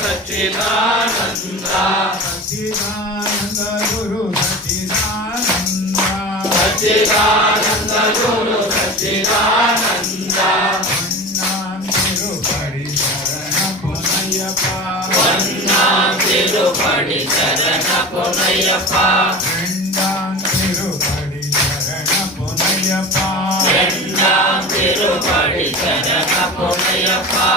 सच्चिदानंद सच्चिदानंद गुरु सच्चिदानंद सच्चिदानंद गुरु सच्चिदानंद वन्नां तिरुपडि शरण पुनय्यप्पा वन्नां तिरुपडि शरण पुनय्यप्पा वन्नां तिरुपडि शरण पुनय्यप्पा वन्नां तिरुपडि शरण पुनय्यप्पा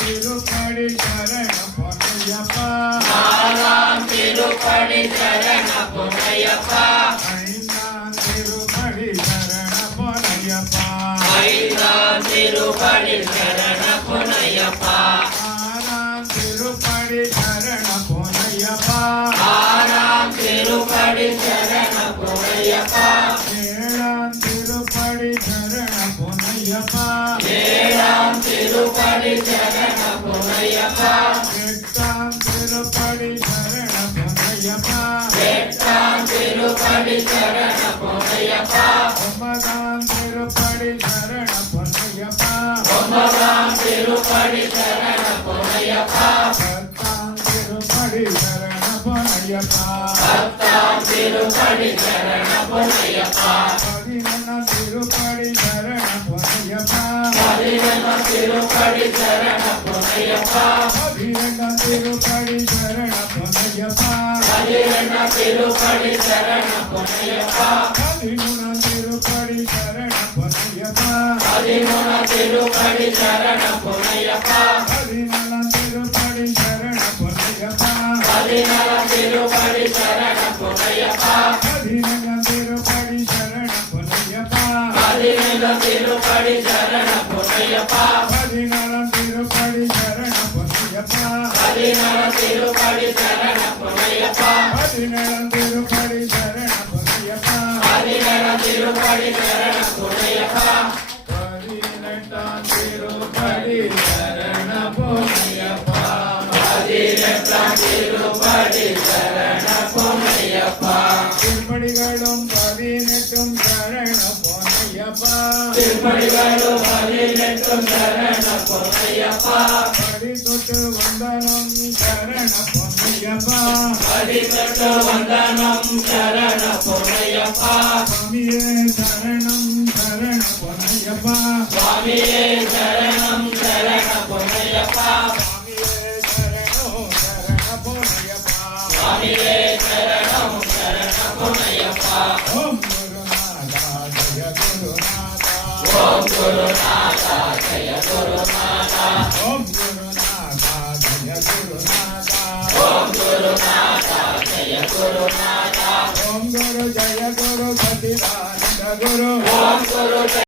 तिरुपडि शरण पुनय्यप्पा नालां तिरुपडि शरण पुनय्यप्पा ऐनां तिरुपडि शरण पुनय्यप्पा तिरुपडि शरण पुनय्यप्पा आरां तिरुपडि शरण पुनय्यप्पा तिरुपडि शरण पुनय्यप्पा ஏழாம் திருப்படி சரண புனையப்பா எட்டாம் திருப்படி சரண புனையப்பா எட்டாம் திருப்படி சரண புனையப்பா ஒன்பதாம் திருப்படி சரண புனையப்பா ஒன்பதாம் திருப்படி சரண புனையப்பா பத்தாம் திருப்படி சரண புனையப்பா பத்தாம் திருப்படி சரண புனையப்பா பதினொன்றாம் திருப்படி சரண புனையப்பா பதினொன்றாம் திருப்படி சரண புனையப்பா பதினொன்றாம் திருப்படி சரண புனையப்பா பதினொன்றாம் திருப்படி சரண புனையப்பா பதிமூணாம் திருப்படி சரண புனையப்பா பதிமூணாம் திருப்படி சரண புனையப்பா பதினாலாம் திருப்படி சரண புனையப்பா பதினாலாம் திருப்படி சரண புனையப்பா பதினேழாம் திருப்படி சரண புனையப்பா பதினேழாம் திருப்படி சரண புனையப்பா பதினாலாம் திருப்படி சரண புனையப்பா பதினாலாம் திருப்படி சரண புனையப்பா பதினேழாம் திருப்படி சரண புனையப்பா பதினேழாம் திருப்படி சரண புனையப்பா பதினெட்டாம் திருப்படி சரண புனையப்பா பதினெட்டாம் திருப்படி சரண புனையப்பா திருப்படிகளும் பதினெட்டும் சரண புனையப்பா திருப்படிகளும் பதினெட்டும் சரண புனையப்பா படி தொட்டு வந்தனம் சரண புனையப்பா படி தொட்டு வந்தனம் சரண புனையப்பா சுவாமியே சரணம் சரண புனையப்பா சுவாமியே சரணம் சரண புனையப்பா சுவாமியே சரணம் சரண புனையப்பா ஓம் குருநாதா ஜய குருநாதா ஓம் குருநாதா ஜய குருநாதா ஓம் குருநாதா ஜய குருநாதா ஓம் குரு ஜய குரு சச்சிதானந்த குரு ஓம் குரு